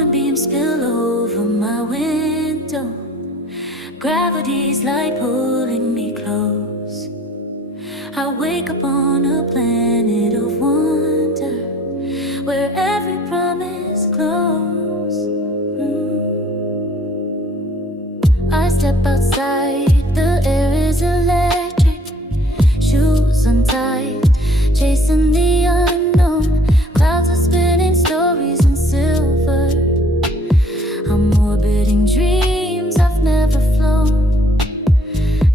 Golden beams spill over my window. Gravity's light pulling me close. I wake up on a planet of wonder, where every promise close. I step outside, the air is electric. Shoes untied, chasing the unknown. Clouds are spinning stories in silver. I'm orbiting dreams I've never flown.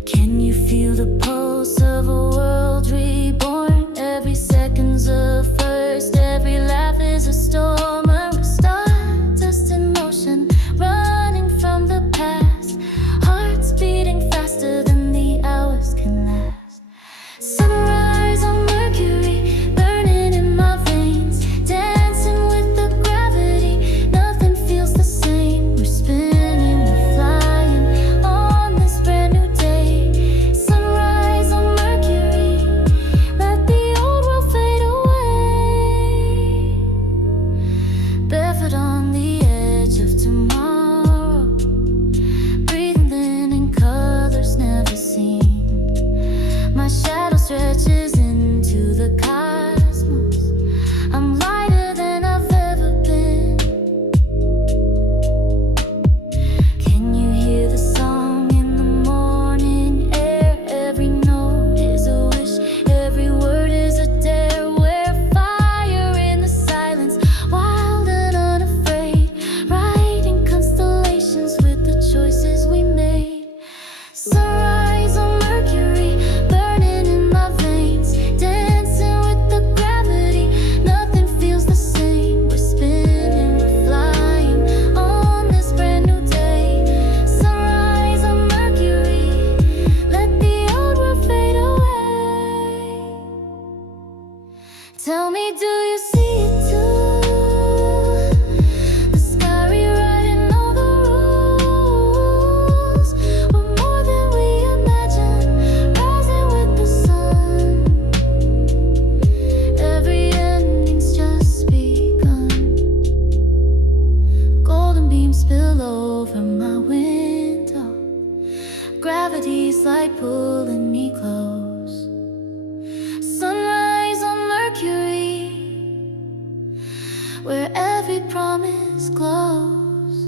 Can you feel the pulse of a world reborn? Every second's a first, every laugh is a storm. I'm a stardust in motion, running from the past. Hearts beating faster than the hours can last. Sunrise on Mercury, burning in my veins, dancing with the gravity. Nothing feels the same. We're spinning, we're flying on this brand new day. Sunrise on Mercury, let the old world fade away. Barefoot on the edge of tomorrow, breathing in colors never seen. My shadow stretches into the cosmos. I'm lighter than I've ever been. Can you hear the song in the morning air? Every note is a wish, every word is a dare. We're fire in the silence, wild and unafraid, writing constellations with the choices we made. Sunrise on Mercury, burning in my veins, dancing with the gravity. Nothing feels the same. We're spinning, we're flying on this brand new day. Sunrise on Mercury, let the old world fade away. Tell me, do you see it too? The sky rewriting all the rules. We're more than we imagine, rising with the sun. Every ending's just begun. Golden beams spill over my window. Gravity's light pulling me close. Sunrise on Mercury, where every promise glows.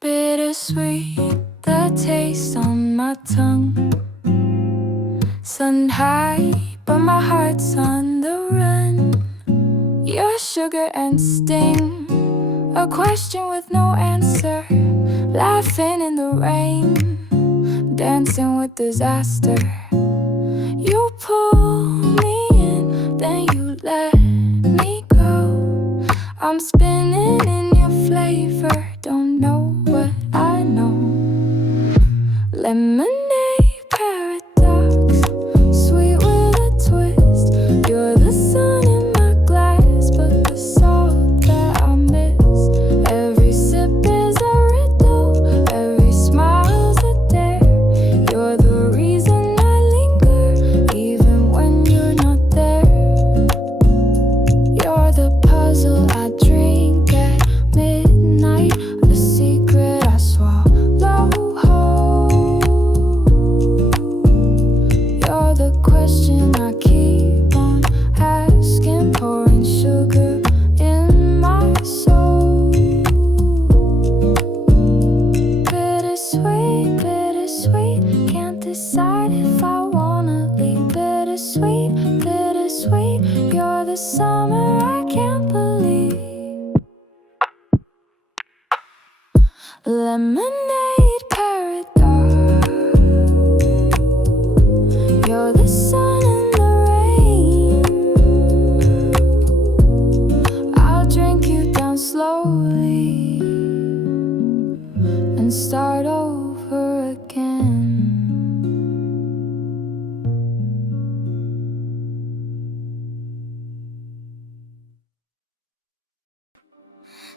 Bittersweet, the taste on my tongue. Sun high, but my heart's on the run. Your sugar and sting, a question with no answer. Laughing in the rain, dancing with disaster. You pull me in, then you let me go. I'm spinning in your flavor, don't know what I know. Lemonade paradox, sweet with a twist. You're the sun in my glass, but the salt that I miss. Every sip is a riddle, every smile's a dare. You're the reason I linger, even when you're not there. You're the puzzle I drink at midnight, the secret I swallow whole. You're the question I keep on asking, pouring sugar in my soul. Bittersweet, bittersweet, can't decide if I wanna leave. Bittersweet, bittersweet, you're the summer I can't believe. Lemonade paradox, you're the sun and the rain. I'll drink you down slow. slowly and start over again.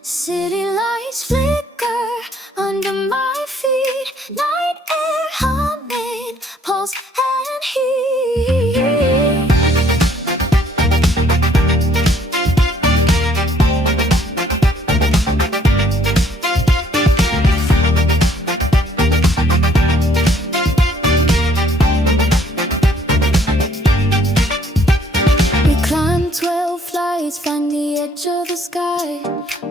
City lights flicker under my feet, night air humming, pulse and heat. We climb 12 flights, find the edge of the sky.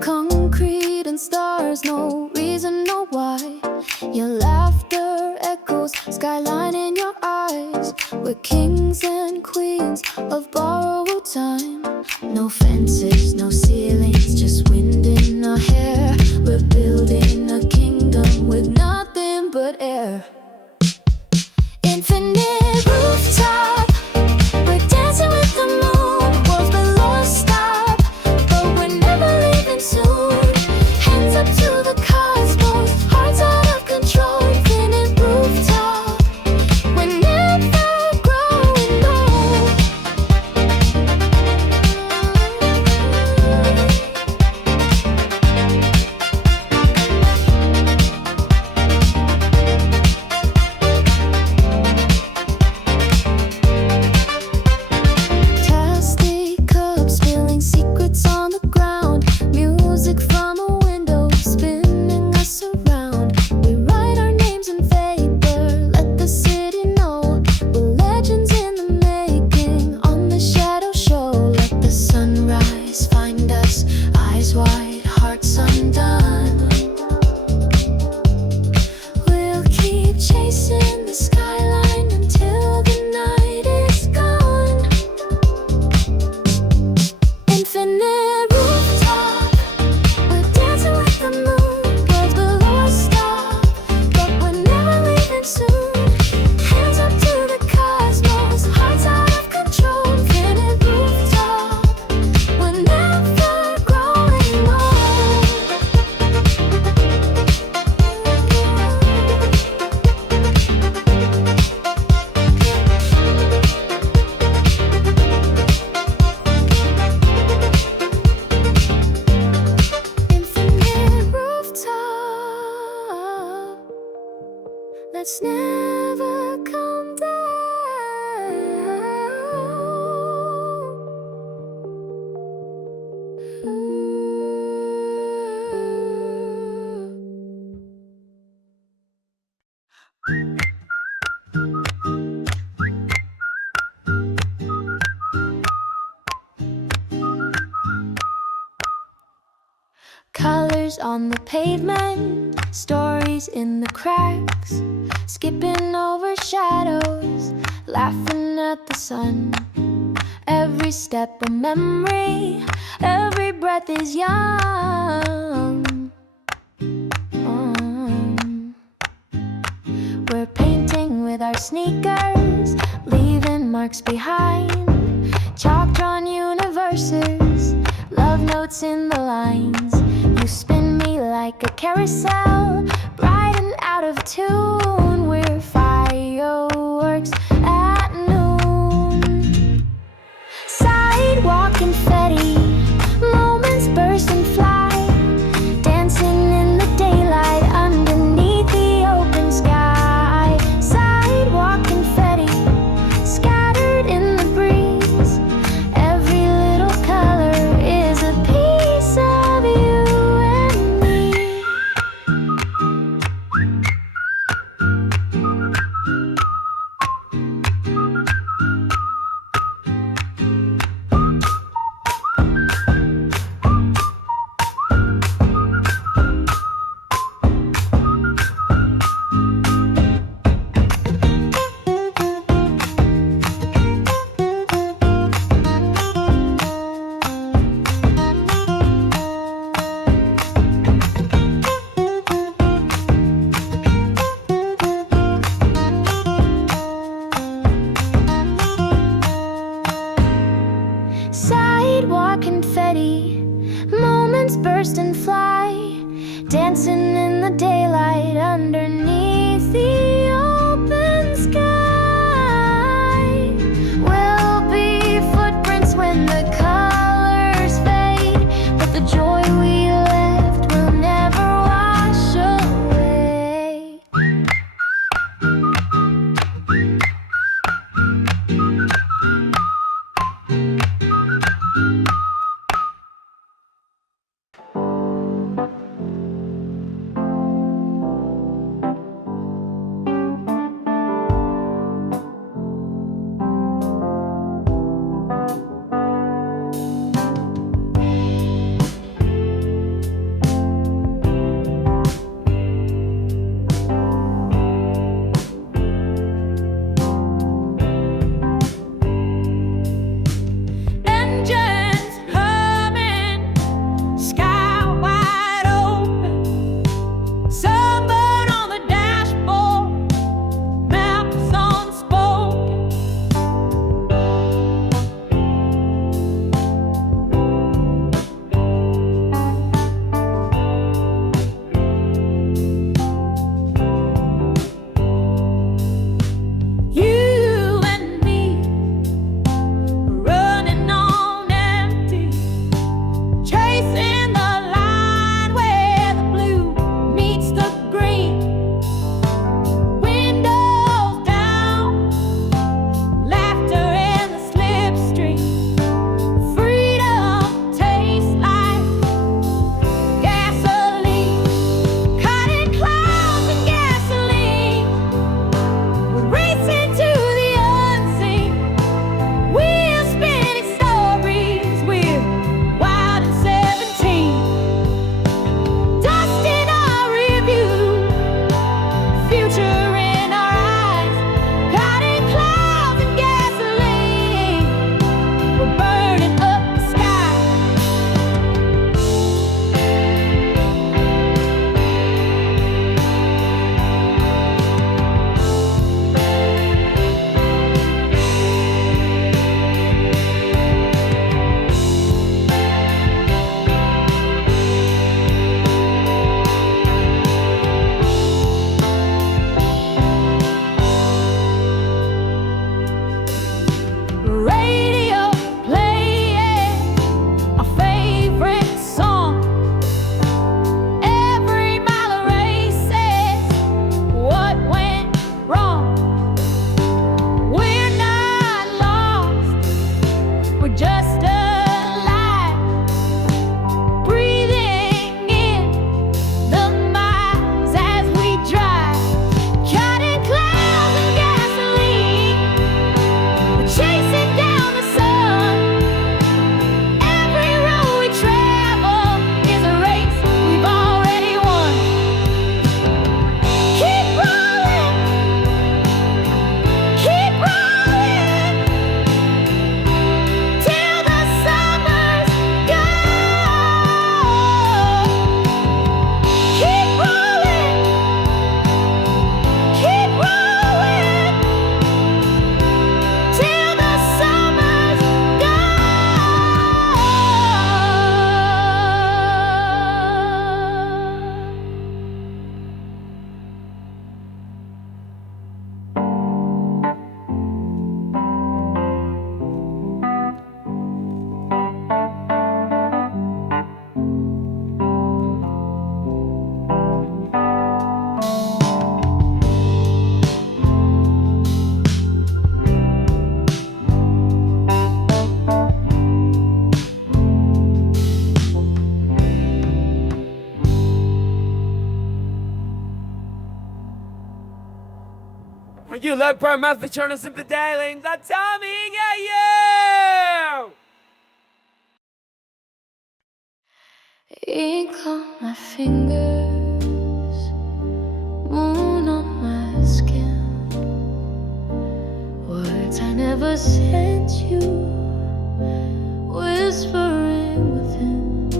Concrete and stars, no reason, no why. Your laughter echoes, skyline in your eyes. We're kings and queens of borrowed time. No fences, no ceilings, just wind in our hair. We're building a kingdom with nothing but air. Infinite rooftop, we're dancing with the moon. Worlds below stop, but we're never leaving soon. Hands up to the cosmos, hearts out of control. Infinite rooftop, we're never growing old. Plastic cups spilling secrets on the ground. Music from a window spinning us around. We write our names in vapor, let the city know we're legends in the making. On the shadow show, let the sunrise find us, eyes wide, hearts undone. We'll keep chasing the skyline until the night is gone. Infinite rooftop, we're dancing with the moon. Worlds below stop, but we're never leaving soon. Hands up to the cosmos, hearts out of control. Infinite rooftop, we're never growing old. Infinite rooftop, let's never come down. Colors on the pavement, stories in the cracks, skipping over shadows, laughing at the sun. Every step a memory, every breath is young. We're painting with our sneakers, leaving marks behind. Chalk drawn universes, love notes in the lines. You spin me like a carousel, bright and out of tune. We're fireworks at noon. Sidewalk confetti, moments burst and fly, dancing in the daylight underneath the open sky. Sidewalk confetti, scattered in the breeze. Every little color is a piece of you and me. Humans burst and fly, dancing in the daylight underneath the open sky. We'll be footprints when the colors fade, but the joy we left will never wash away. You look for monthly journals in the daily. That's coming at you! Ink on my fingers, moon on my skin, words I never sent you, whispering within.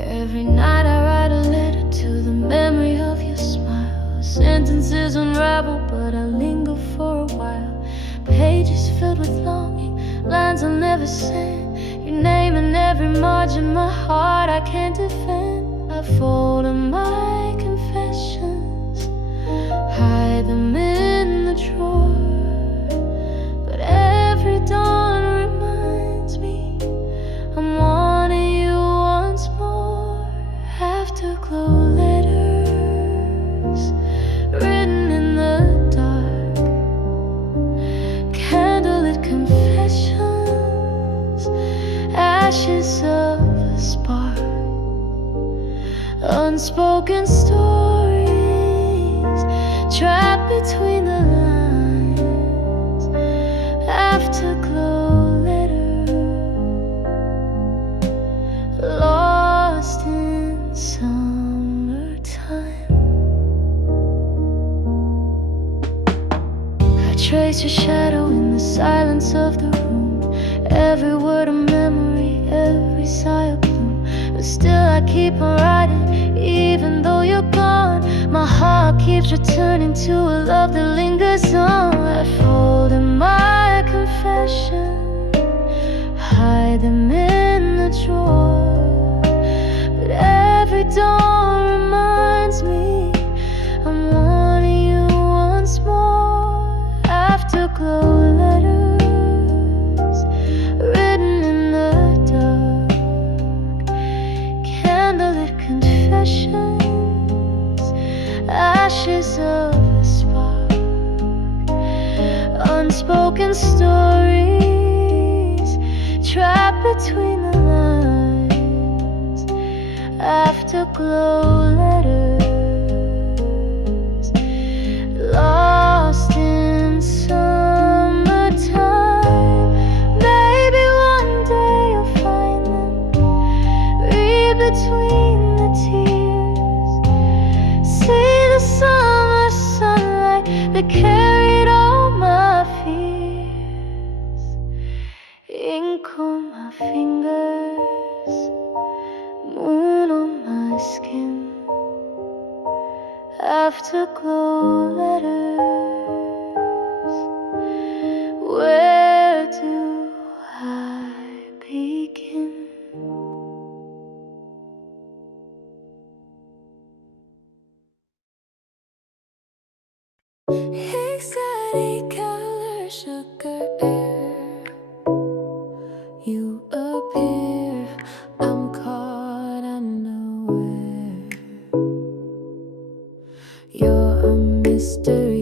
Every night I write a letter to the memory of your smile. Sentences unravel, but I linger for a while. Pages filled with longing, lines I'll never send. Your name in every margin. I can't defend. I fold in my confessions, hide them in the drawer. But every dawn reminds me I'm wanting you once more. Afterglow letters written in the dark, candlelit confessions, ashes of a spark, unspoken stories trapped between the lines. Afterglow letters lost in summertime. I trace your shadow in the silence of the room, every word a memory, every sigh a bloom. But still I keep on writing, even though you're gone. My heart keeps returning to a love that lingers on. I fold in my confession, hide them in the drawer. But every dawn reminds me I'm wanting you once more. Afterglow letters written in the dark, candlelit confessions, ashes of a spark, unspoken stories trapped between the lines. Afterglow letters lost in summertime. Maybe one day you'll find them, read between the tears, see the summer sunlight that carried all my fears. Ink on my fingers, moon on my skin. Afterglow letters, where do I begin? Exotic color, sugar air, you appear, I'm caught unaware. You're a mystery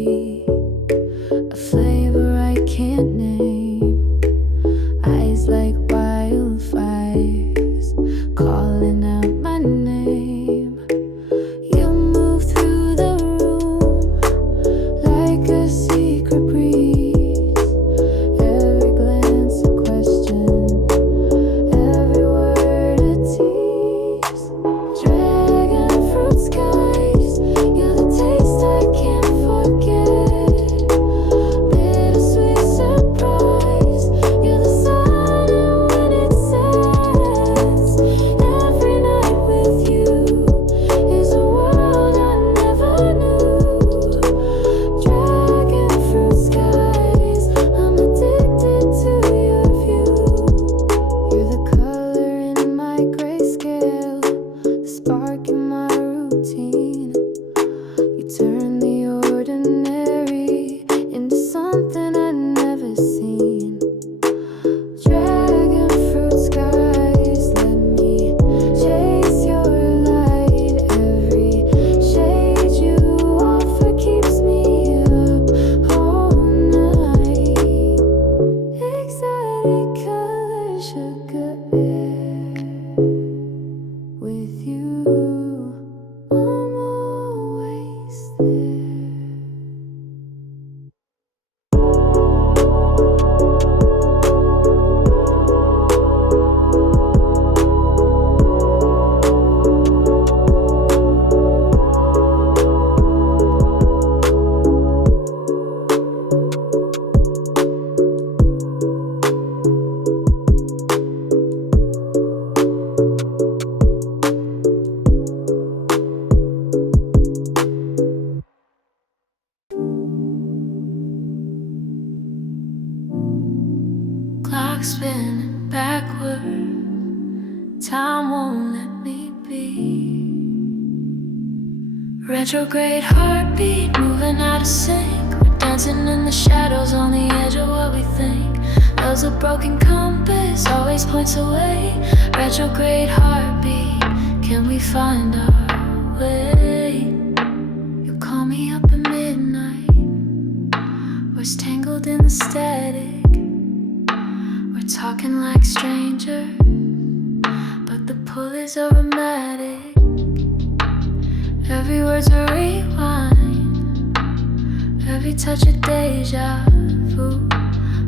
time won't let me be. Retrograde heartbeat, moving out of sync. We're dancing in the shadows on the edge of what we think. Love's a broken compass, always points away. Retrograde heartbeat, can we find our way? You call me up at midnight, we're tangled in the static. We're talking like strangers, but the pull is automatic. Every word's a rewind, every touch a deja vu.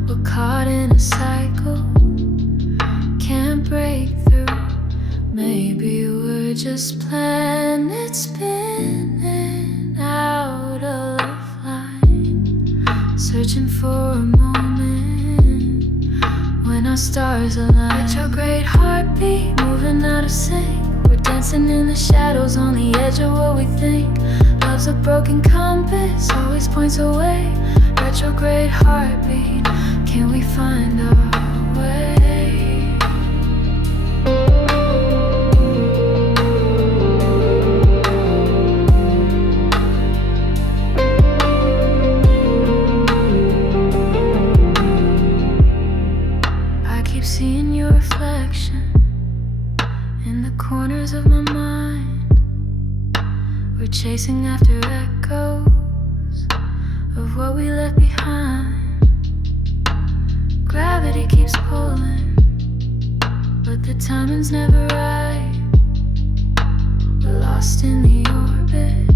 We're caught in a cycle, can't break through. Maybe we're just planets spinning out of line, searching for a moment when our stars align. Retrograde heartbeat, moving out of sync. We're dancing in the shadows on the edge of what we think. Love's a broken compass, always points away. Retrograde heartbeat, can we find our way? I keep seeing your reflection in the corners of my mind. We're chasing after echoes of what we left behind. Gravity keeps pulling, but the timing's never right. We're lost in the orbit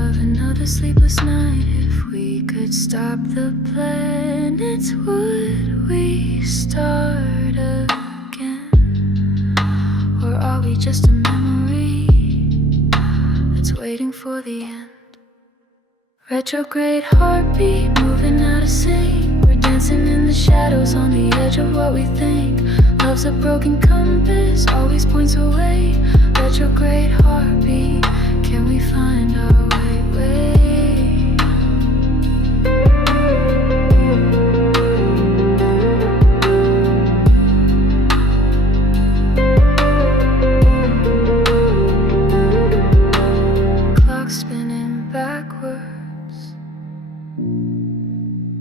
of another sleepless night. If we could stop the planets, would we start again? Or are we just a memory that's waiting for the end? Retrograde heartbeat, moving out of sync. We're dancing in the shadows on the edge of what we think. Love's a broken compass, always points away. Retrograde heartbeat, can we find our way? Clock spinning backwards,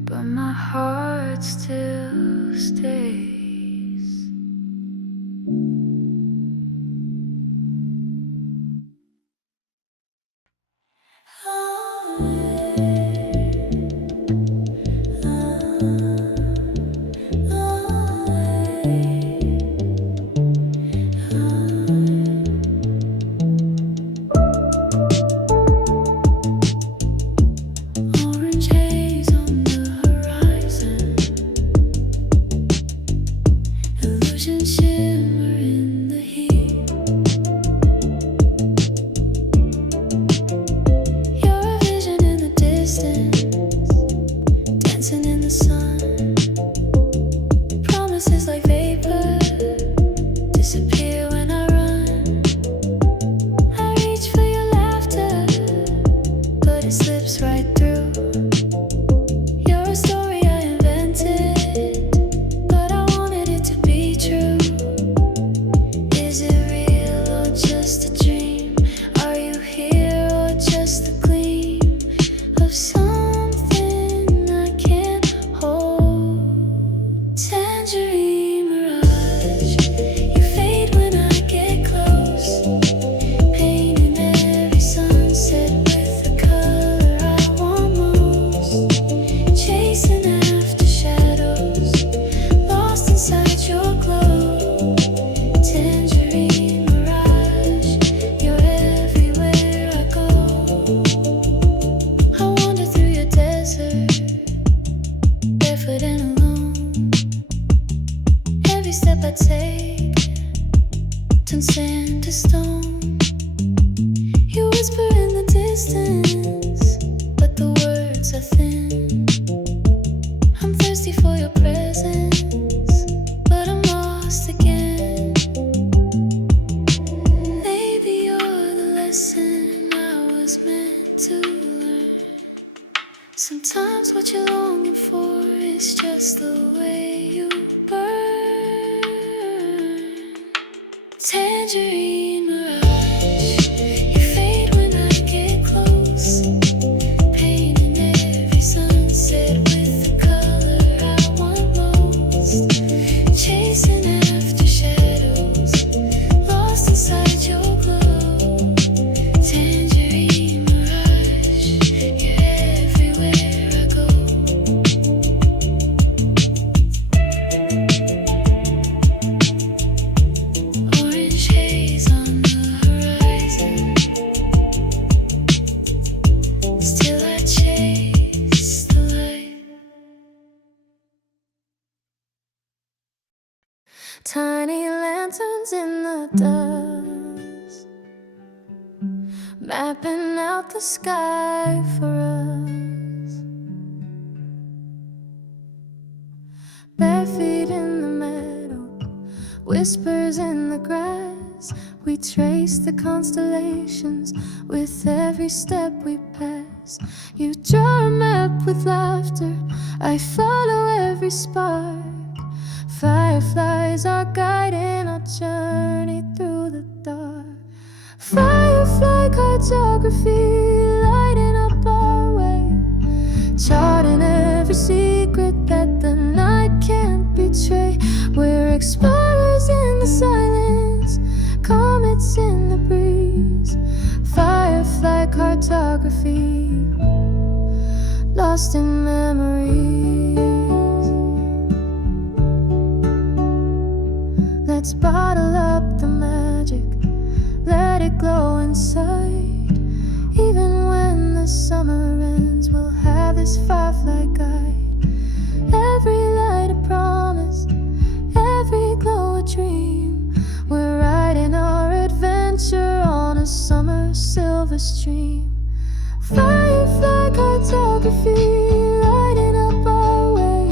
but my heart still stays. Orange haze on the horizon, illusion shimmer in the heat. You're a vision in the distance, dancing in the sun. Promises like vapor disappear when I run. I reach for your laughter, but it slips right through. You're a story I invented, but I wanted it to be true. Is it real or just a dream? Are you here or just a gleam of something I can't hold? Tangerine Mirage, you fade when I get close. Painting every sunset with the color I want most. Chasing after shadows, lost inside your glow. Tangerine Mirage, you're everywhere I go. I wander through your desert, barefoot and alone. Every step I take turns sand to stone. You whisper in the distance, but the words are thin. I'm thirsty for your presence, but I'm lost again. Maybe you're the lesson I was meant to learn. Sometimes what you're longing for is just the way you burn. Tangerine Mirage, you fade when I get close. Painting every sunset with the color I want most. Chasing after shadows, lost inside your glow. Tangerine Mirage, you're everywhere I go. Orange haze on the horizon, still I chase the light. Tiny lanterns in the dust, mapping out the sky for us. Bare feet in the meadow, whispers in the grass. We trace the constellations with every step we pass. You draw a map with laughter, I follow every spark. Fireflies are guiding our journey through the dark. Firefly Cartography lighting up our way, charting every secret that the night can't betray. We're explorers in the silence, comets in the breeze. Firefly Cartography, lost in memories. Let's bottle up the magic, let it glow inside. Even when the summer ends, we'll have this firefly guide. Every light a promise, every glow a dream. We're riding our adventure on a summer silver stream. Firefly Cartography lighting up our way,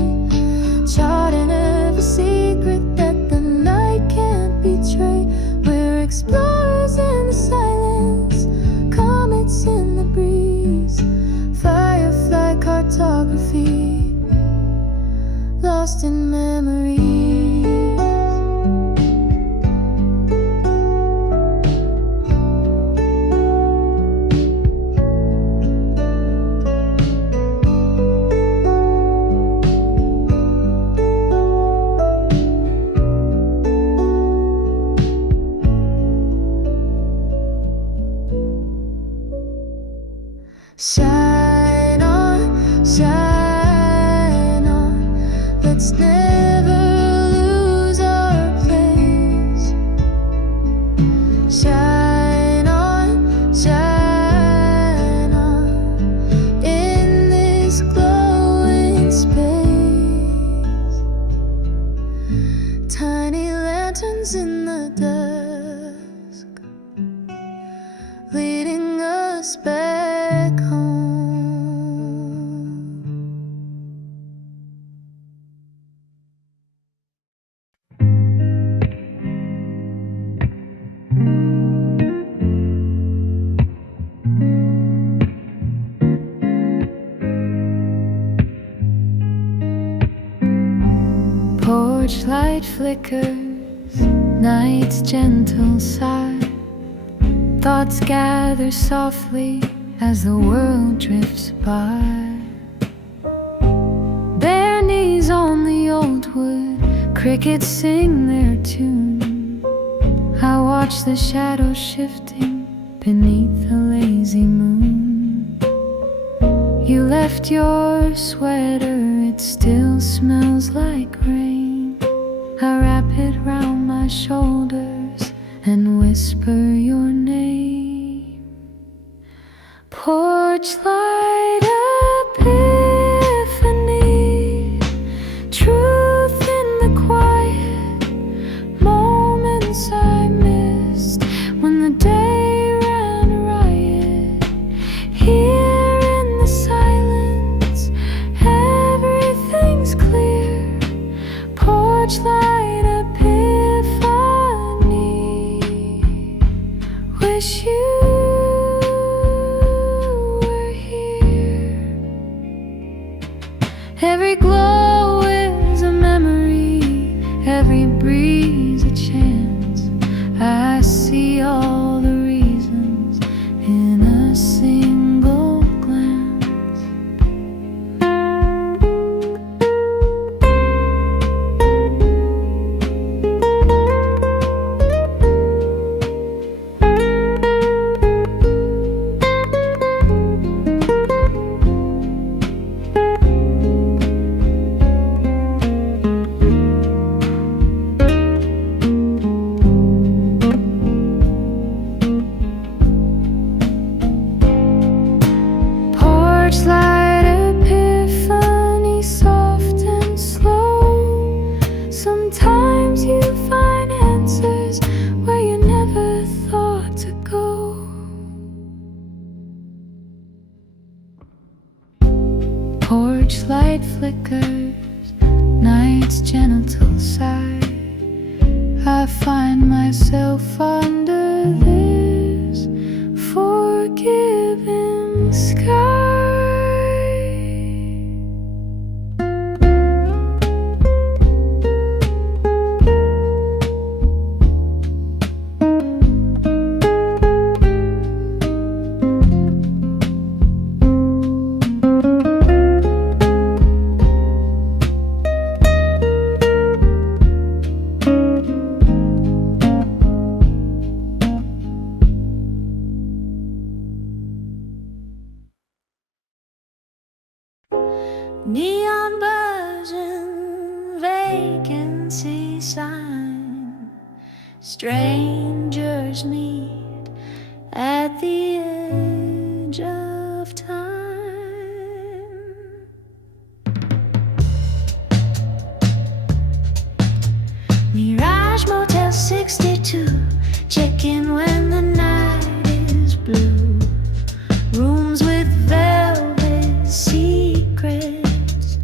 charting every secret that the night can't betray. We're explorers in the silence, comets in the breeze. Firefly Cartography, lost in memories. Shine on, let's never lose our place. Shine on, in this glowing space. Tiny lanterns in the dusk, leading us back home. Porchlight flickers, night's gentle sigh. Thoughts gather softly as the world drifts by. Bare knees on the old wood, crickets sing their tune. I watch the shadows shifting beneath a lazy moon. You left your sweater, it still smells like rain. I wrap it round my shoulders and whisper your name. Porchlight Epiphany, truth in the quiet moments I missed when the day ran riot. Here in the silence, everything's clear. Porchlight Epiphany, wish you were here. strangers meet at the edge of time. Mirage Motel 62, check in when the night is blue. Rooms with velvet secrets,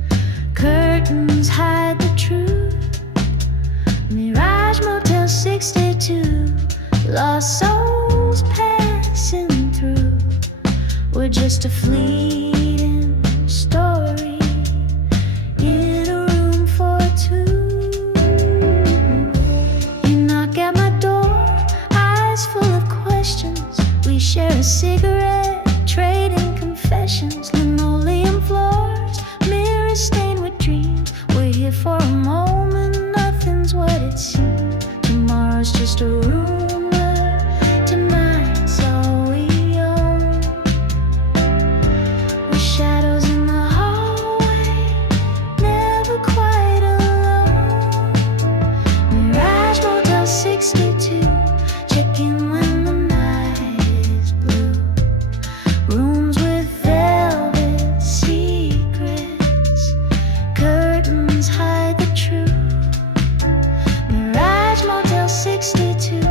curtains hide the truth. Mirage Motel 62, lost souls passing through. We're just a fleeting story in a room for two. You knock at my door, eyes full of questions. We share a cigarette, trading confessions. Linoleum floors, mirrors stained with dreams. We're here for a moment, nothing's what it seems. Tomorrow's just a rumor, tonight's all we own. We're shadows in the hallway, never quite alone. Mirage Motel 62, check in when the night is blue. Rooms with velvet secrets, curtains hide the truth. Mirage Motel 62,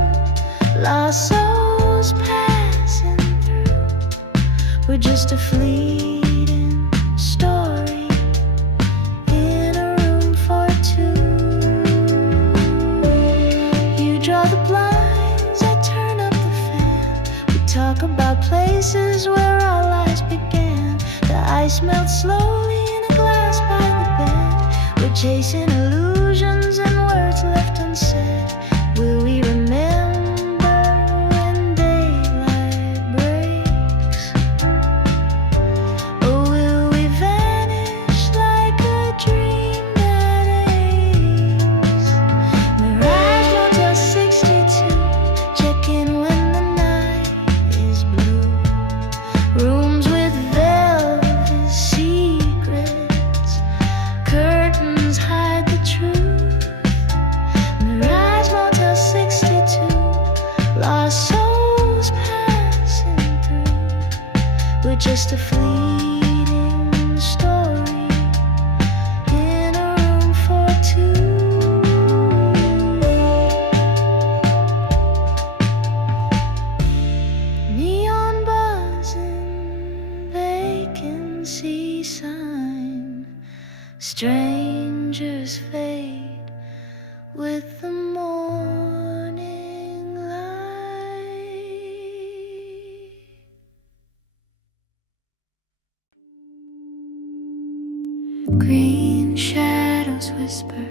lost souls passing through. We're just a fleeting story in a room for two. You draw the blinds, I turn up the fan. We talk about places where our lives began. The ice melts slowly in a glass by the bed. We're chasing illusions and words left unsaid. Will we remember when daylight breaks? Or will we vanish like a dream that aches? Mirage Motel 62, check in when the night is blue. Rooms with velvet secrets, curtains hide the truth. Mirage Motel 62, lost souls passing through. We're just a fleeting story in a room for two. Neon buzzing, vacancy sign. Strangers fade with the morning light. Green shadows whisper,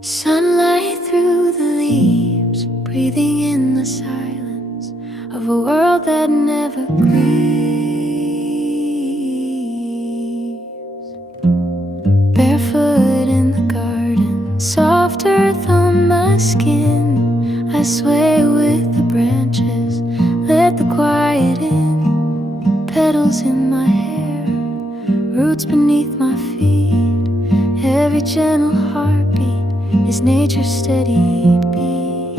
sunlight through the leaves, breathing in the silence of a world that never grieves. Barefoot in the garden, soft earth on my skin. I sway with the branches, let the quiet in. Petals in my hair, roots beneath my feet. Every gentle heartbeat is nature's steady beat.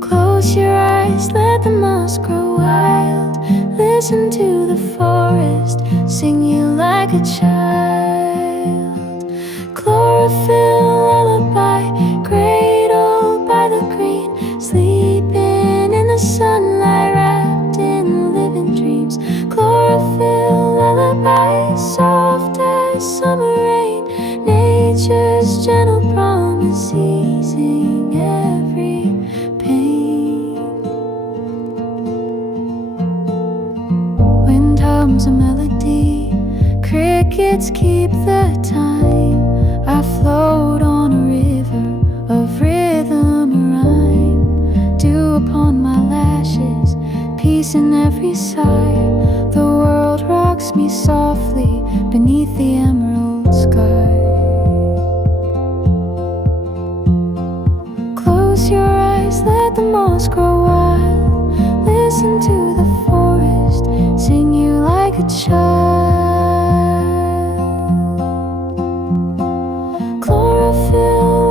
Close your eyes, let the moss grow wild. Listen to the forest sing you like a child. Chlorophyll lullaby, cradled by the green, sleeping in the sunlight, wrapped in living dreams. Chlorophyll lullaby, soft as summer rain, nature's gentle promise, easing every pain. Wind hums a melody, crickets keep the time. I float on a river of rhythm and rhyme. Dew upon my lashes, peace in every sigh. The world rocks me softly beneath the emerald sky. Close your eyes, let the moss grow wild. Listen to the forest sing you like a child. Chlorophyll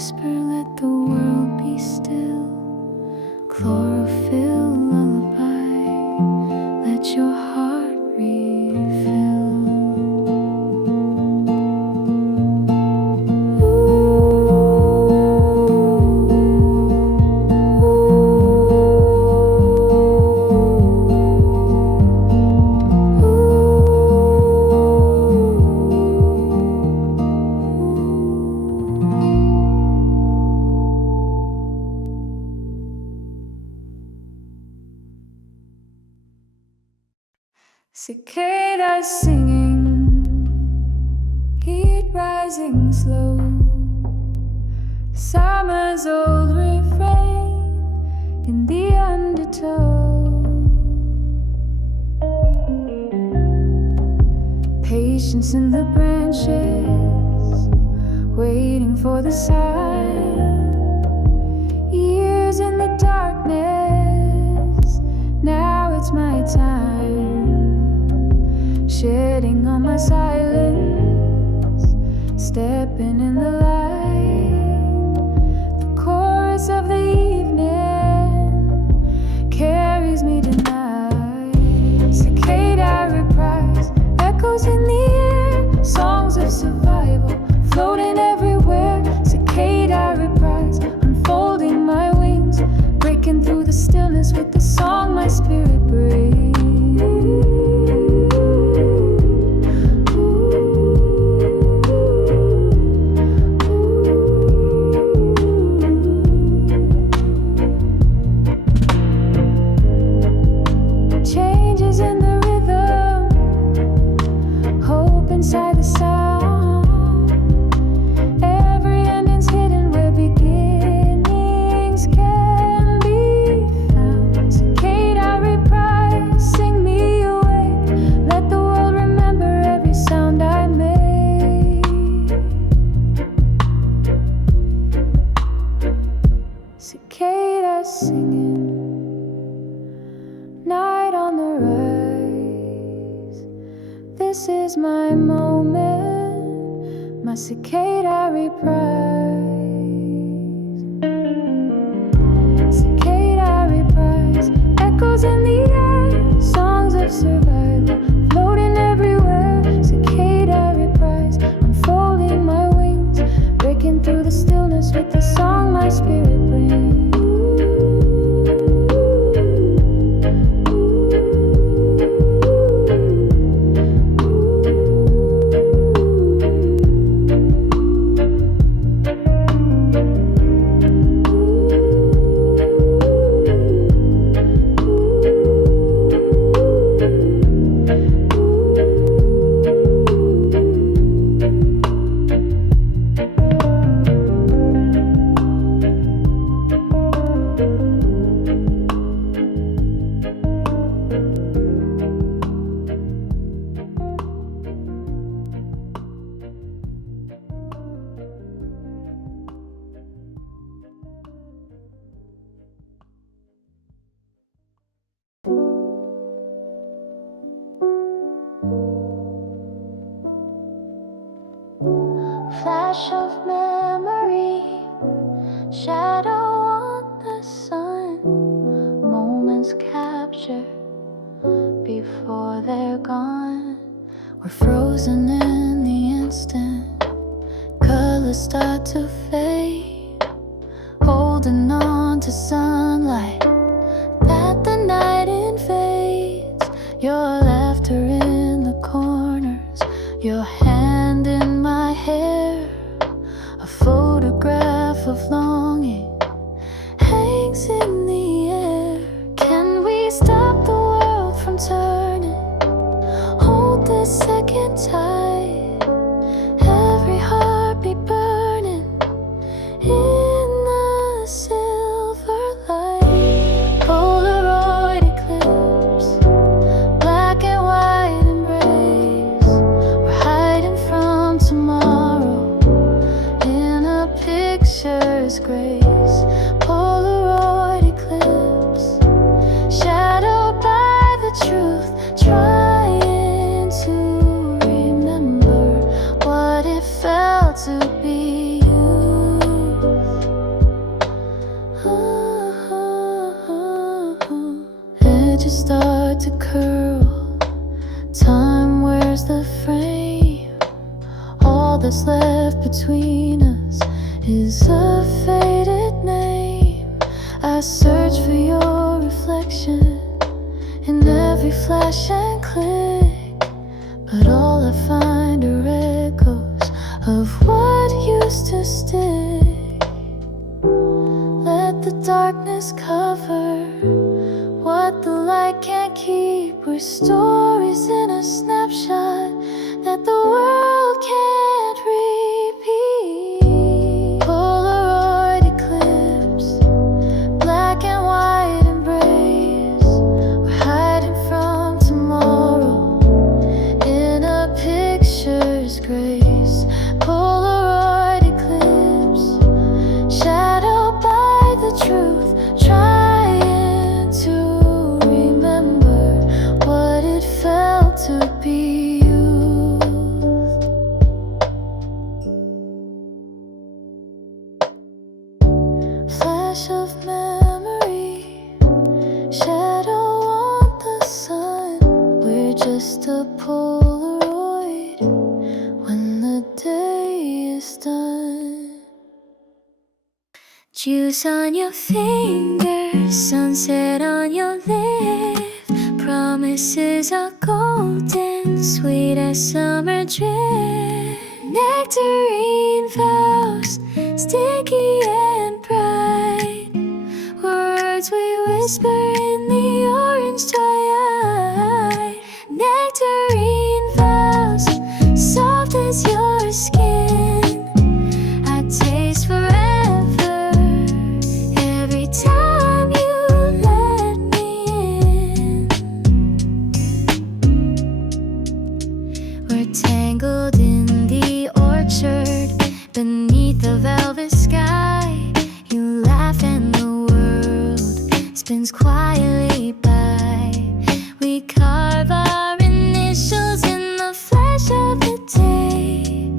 whisper, let the world be still. Chlorophyll lullaby, let your heart refill. Cicadas singing, heat rising slow. Summer's old refrain in the undertow. Patience in the branches, waiting for the sign. Years in the darkness, now it's my time. Shedding on my silence, stepping in the light. The chorus of the evening carries me tonight. Cicada Reprise, echoes in the air, songs of survival floating everywhere. Cicada Reprise, unfolding my wings, breaking through the stillness with the song my spirit brings. Inside the sound, every ending's hidden where beginnings can be found. Cicada Reprise, sing me awake, let the world remember every sound I made. Cicadas singing, night on the rise. This is my moment, my Cicada Reprise. Cicada Reprise, echoes in the air, songs of survival floating everywhere. Cicada Reprise, unfolding my wings, breaking through the stillness with the song my spirit brings. Flash of memory, shadow on the sun. Moments captured before they're gone. We're frozen in the instant, colors start to fade. Holding on to sunlight that the night invades. Your laughter in the corners, your hand in my hair. A photograph of longing hangs in the air. Can we stop the world from turning? Hold this second tight. Every heartbeat burning in the silver light. Polaroid Eclipse, black and white embrace. We're hiding from tomorrow in a picture's grace. that's left between us is a faded name. I search for your reflection in every flash and click, but all I find are echoes of what used to stick. Let the darkness cover what the light can't keep. We're stories in a snapshot that the world can't repeat. Polaroid Eclipse, black and white embrace. We're hiding from tomorrow in a picture's grace. Polaroid Eclipse, shadowed by the truth, trying to remember what it felt to be you. Flash of memory, shadow on the sun. We're just a Polaroid when the day is done. Juice on your fingers, sunset on your lip. Promises are golden, sweet as summer drip. Nectarine vows, sticky and bright. Words we whisper in the orange twilight. Nectarine vows, soft as your skin. I taste forever every time you let me in. We're tangled in the orchard beneath the velvet sky. You laugh and the world spins quietly by. We carve our initials in the flash of the day,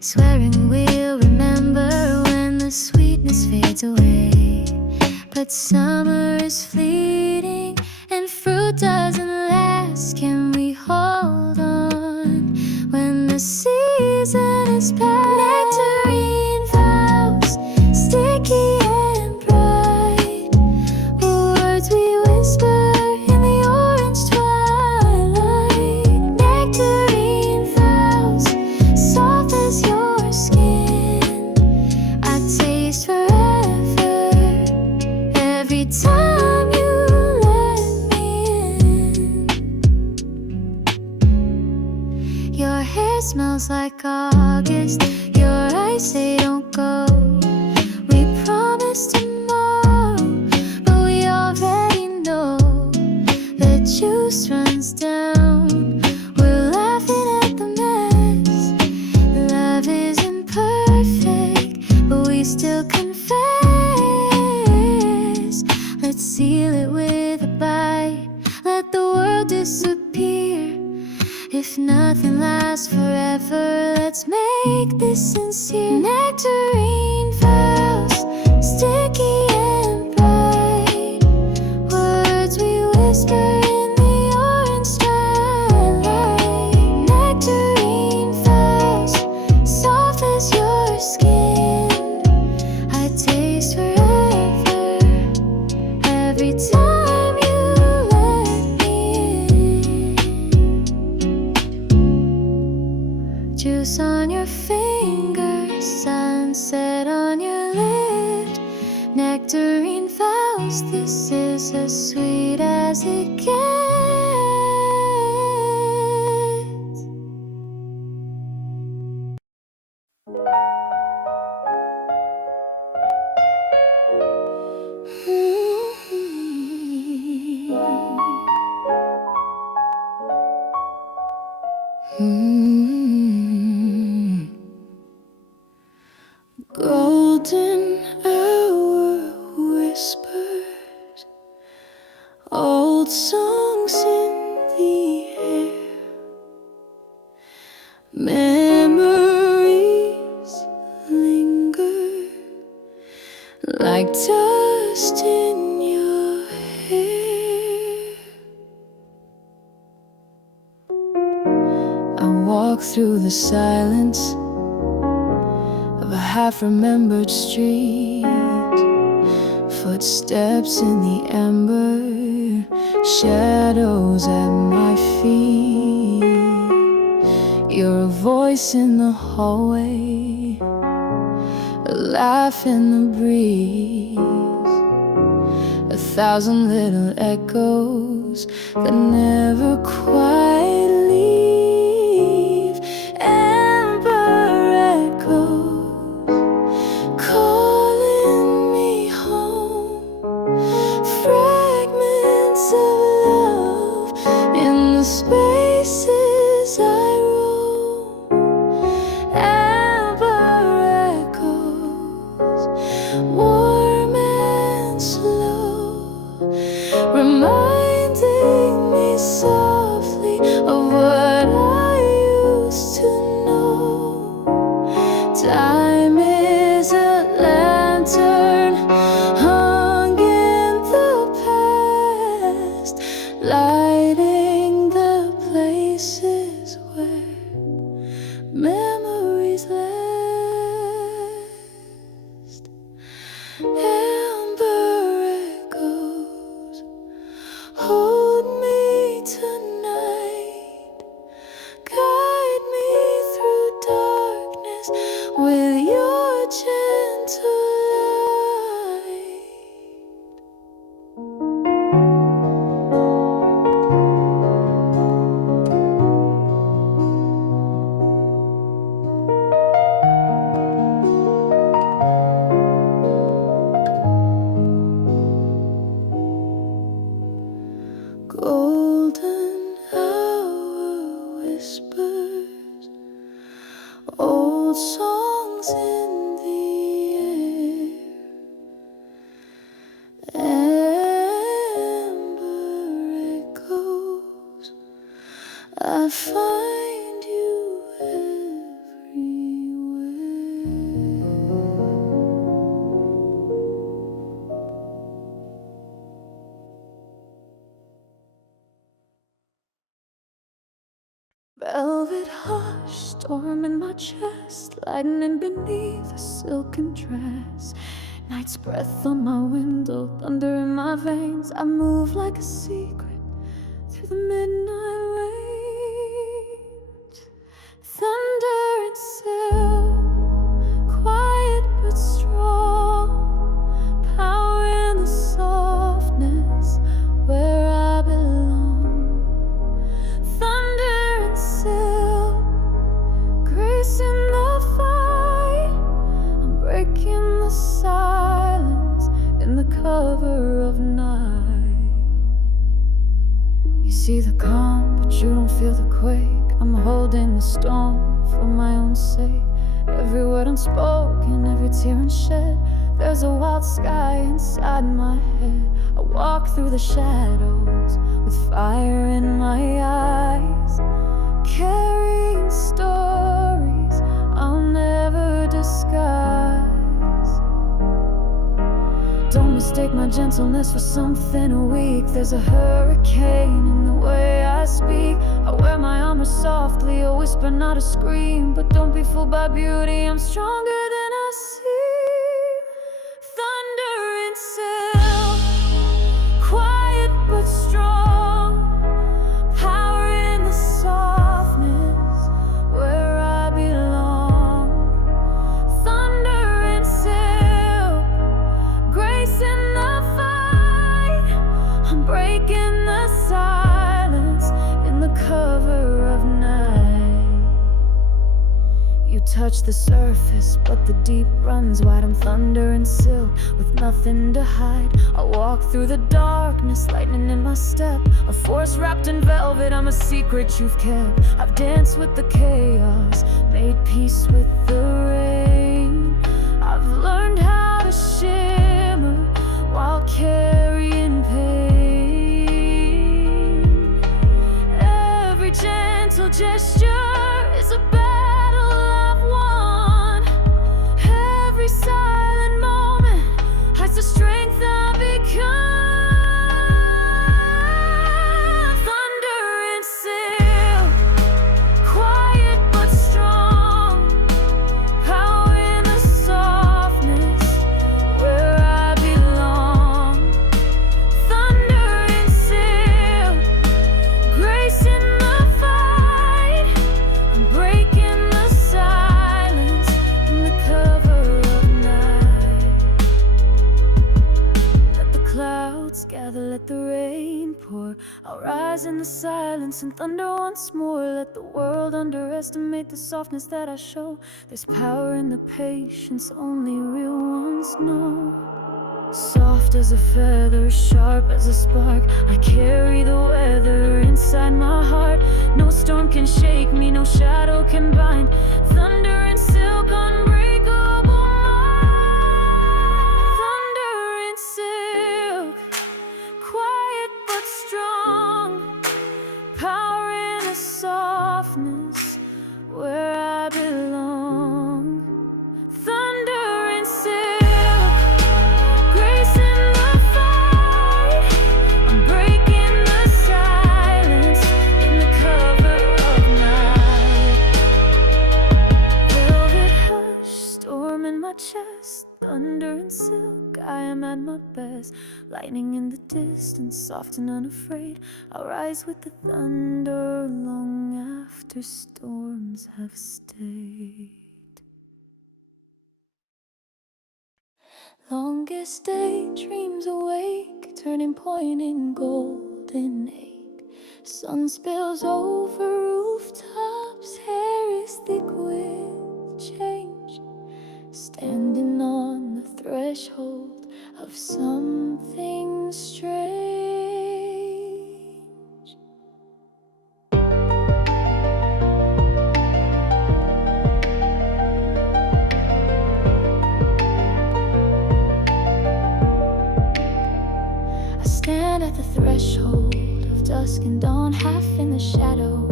swearing we'll remember when the sweetness fades away. But summer is fleeting and fruit doesn't last. Can we hold on when the season is past? Nectarine vows, sticky and bright. Words we whisper in the orange twilight. Nectarine vows, soft as your skin. I taste forever every time you let me in. Your hair smells like August. Your eyes say don't go. We promise tomorrow, but we already know the juice runs down. We're laughing at the mess. Love isn't perfect, but we still confess. Let's seal it with a bite. Let the world disappear. If nothing lasts forever, let's make this sincere. Nectarine vows, sticky and bright. Words we whisper in the orange twilight. Nectarine vows, soft as your skin. I taste forever every time you let me in. Juice on your fingers, sunset on your lips. Nectarine vows, this is as sweet as it gets. Golden hour whispers, old songs in the air. Memories linger like dust in your hair. I walk through the silence of a half-remembered street. Footsteps in the amber, shadows at my feet. You're a voice in the hallway, a laugh in the breeze, 1,000 little echoes that never quite leave. Amber echoes calling me home, fragments of love in the spaces I roam. Amber echoes, warm and slow, reminding me softly of what I used to know. Time is a lantern hung in the past, lighting the places where memories last. Amber echoes, hold me tonight, guide me through darkness with your gentle light. Golden hour whispers, old songs in the air. Amber echoes, I find you everywhere. Velvet hush, storm in my chest, lightning beneath a silken dress. Night's breath on my window, thunder in my veins. I move like a secret through the midnight rain. Thunder and silk, quiet but strong. Power in the softness where I belong. Thunder and silk, grace in the fight. I'm breaking the silence in the cover of night. You see the calm, but you don't feel the quake. I'm holding the storm for my own sake. Every word unspoken, every tear unshed. There's a wild sky inside my head. I walk through the shadows with fire in my eyes, carrying stories I'll never disguise. Don't mistake my gentleness for something weak. There's a hurricane in the way I speak. I wear my armor softly, a whisper, not a scream. But don't be fooled by beauty, I'm stronger than I seem. Thunder and silk, quiet but strong. Power in the softness where I belong. Thunder and silk, grace in the fight. I'm breaking the silence in the cover of night. You touch the surface, but the deep runs wide. I'm thunder and silk with nothing to hide. I walk through the darkness, lightning in my step. A force wrapped in velvet, I'm a secret you've kept. I've danced with the chaos, made peace with the rain. I've learned how to shimmer while carrying pain. Every gentle gesture is a battle I've won. Every silent moment hides the strength I've become. Thunder and silk, quiet but strong. Power in the I'll rise in the silence and thunder once more. Let the world underestimate the softness that I show. There's power in the patience only real ones know. Soft as a feather, sharp as a spark, I carry the weather inside my heart. No storm can shake me, no shadow can bind. Thunder and silk, unbreakable mind. Thunder and silk, quiet but strong. Power in the softness, where I belong. Thunder and silk, grace in the fight. I'm breaking the silence in the cover of night. Velvet hush, storm in my chest. Thunder and silk, I am at my best. Lightning in the distance, soft and unafraid. I'll rise with the thunder long after storms have stayed. Longest day, dreams awake, turning point in golden ache. Sun spills over rooftops, hair is thick with change. Standing on the threshold of something strange. I stand at the threshold of dusk and dawn, half in the shadow,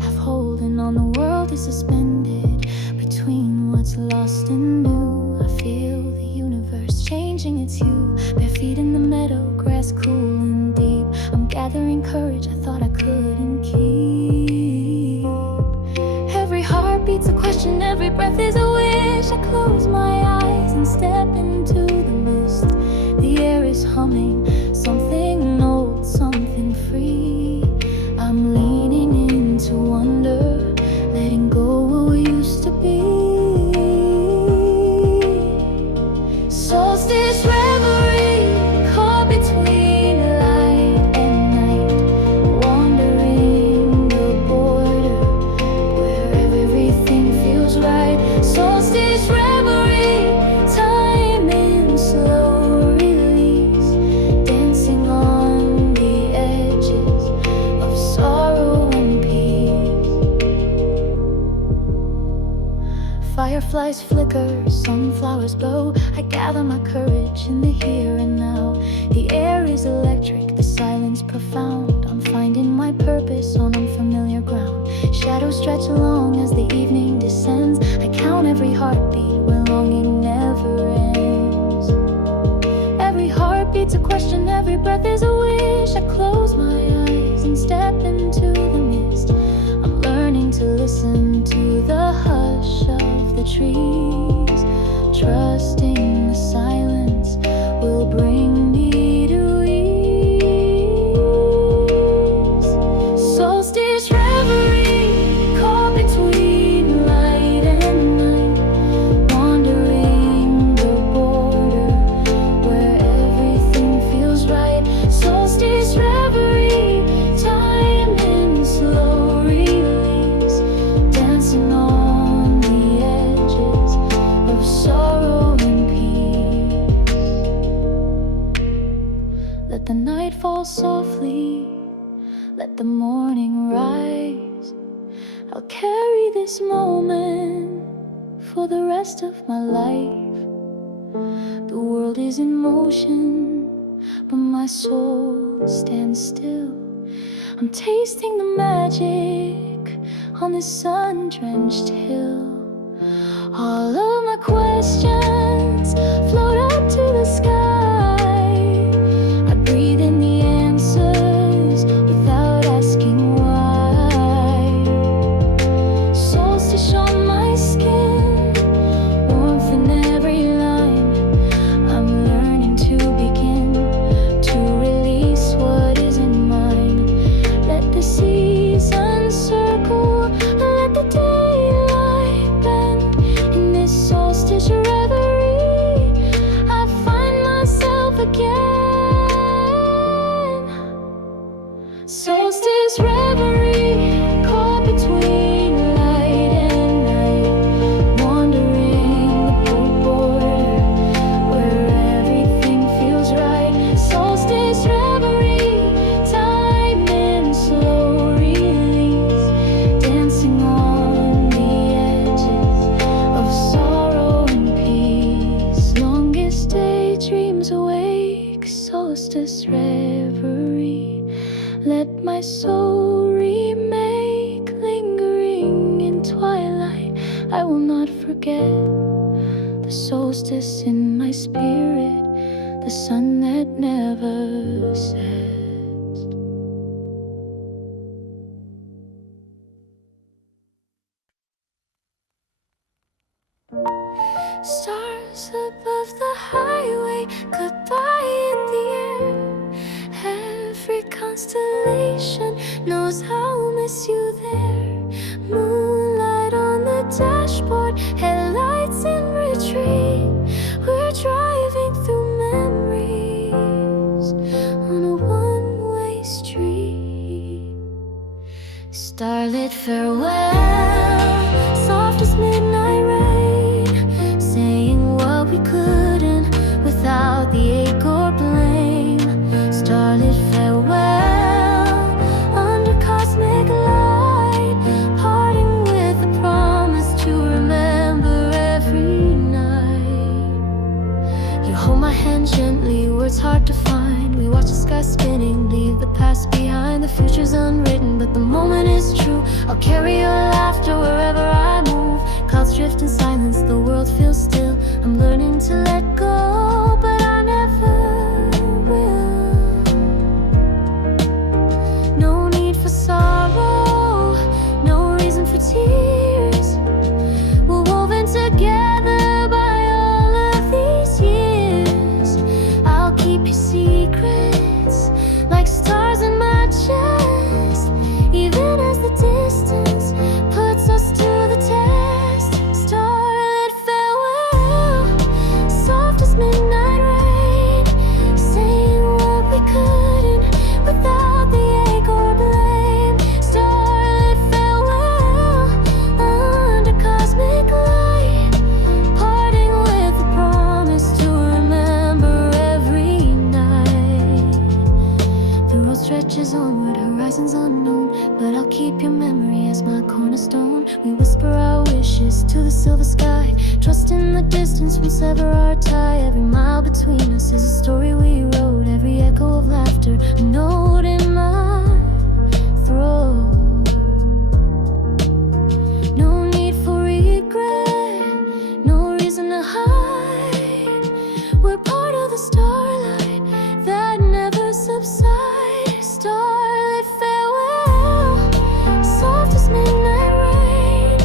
half holding on. The world is suspended between what's lost and new. I feel the universe changing its hue. Bare feet in the meadow, grass cool and deep. I'm gathering courage I thought I couldn't keep. Every heartbeat's a question, every breath is a wish. I close my eyes and step into the mist. The air is humming, something old, something free. I'm leaning into wonder, letting go what we used to be. Solstice reverie, caught between light and night, wandering the border where everything feels right. Solstice reverie, time in slow release, dancing on the edges of sorrow and peace. Fireflies flicker, sunflowers blow. I gather my courage in the here and now. The air is electric, the silence profound. I'm finding my purpose on unfamiliar ground. Shadows stretch along as the evening descends. I count every heartbeat where longing never ends. Every heartbeat's a question, every breath is a wish. I close my eyes and step into the mist. I'm learning to listen to the hush of the trees, trusting the silence will bring me to ease. Solstice reverie, caught between light and night, wandering the border where everything feels right. Solstice reverie, time in slow release, dancing on the edges of sorrow and peace. Let the night fall softly, let the morning rise. I'll carry this moment for the rest of my life. The world is in motion, but my soul stands still. I'm tasting the magic on this sun-drenched hill. All of my questions float up to the sky. I breathe in the answers without asking why. Solstice on my skin, warmth in every line. I'm learning to begin to release what isn't mine. Let the seasons circle, let the daylight not forget the solstice in my spirit, the sun that never sets. Stars above the highway, goodbye in the air. Every constellation knows I'll miss you there. Moonlight on the dashboard, headlights in retreat. We're driving through memories on a one-way street. Starlit farewell, soft as midnight rain, saying what we couldn't without the ache or blame. Starlit farewell, under cosmic light, parting with a promise to remember every night. You hold my hand gently, words hard to find. We watch the sky spinning, leave the past behind. The future's unwritten, but the moment is true. I'll carry your laughter wherever I move. Clouds drift in silence, the world feels still. I'm learning to let go, but I never will. No need for sorrow, no reason for tears. We're woven together by all of these years. I'll keep your secrets like stars in my chest, even as the distance puts us to the test. Starlit farewell, soft as midnight rain, saying what we couldn't without the ache or blame. Starlit farewell, under cosmic light, parting with a promise to remember every night. The road stretches onward, horizons unknown, but I'll keep your memory as my cornerstone. We whisper our wishes to the silver sky, trust in the distance we sever our tie. Every mile between us is a story we wrote, every echo of laughter, a note in my throat. No need for regret, no reason to hide. We're part of the starlight that never subsides. Starlit farewell, soft as midnight rain,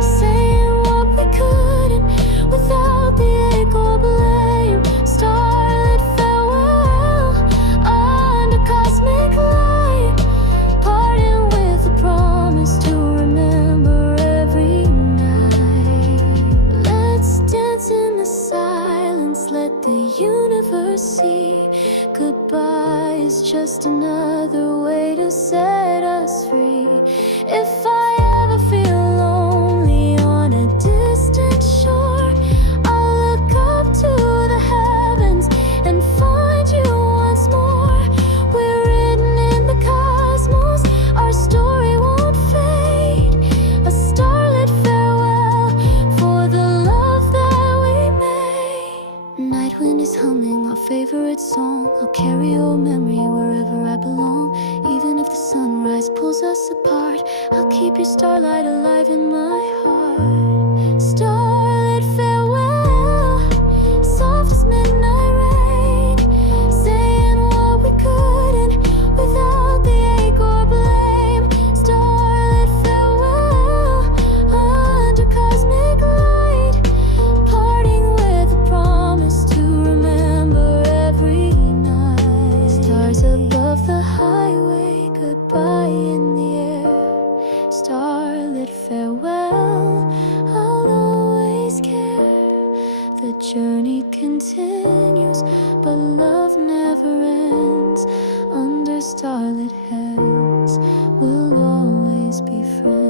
saying what we couldn't without the ache or blame. Starlit farewell, under cosmic light, parting with a promise to remember every night. Let's dance in the silence, let the universe see. Goodbye is just another way to set us free. If I ever feel lonely on a distant shore, I'll look up to the heavens and find you once more. We're written in the cosmos, our story won't fade. A starlit farewell for the love that we made. Night wind is humming our favorite song. I'll carry your memory wherever I belong. Even if the sunrise pulls us apart, I'll keep your starlight alive in my heart. Starlit farewell, soft as midnight rain, saying what we couldn't without the ache or blame. Starlit farewell, under cosmic light, parting with a promise to remember every night. Stars above the highway, goodbye in the air. Starlit farewell, I'll always care. The journey continues, but love never ends. Under starlit heavens, we'll always be friends.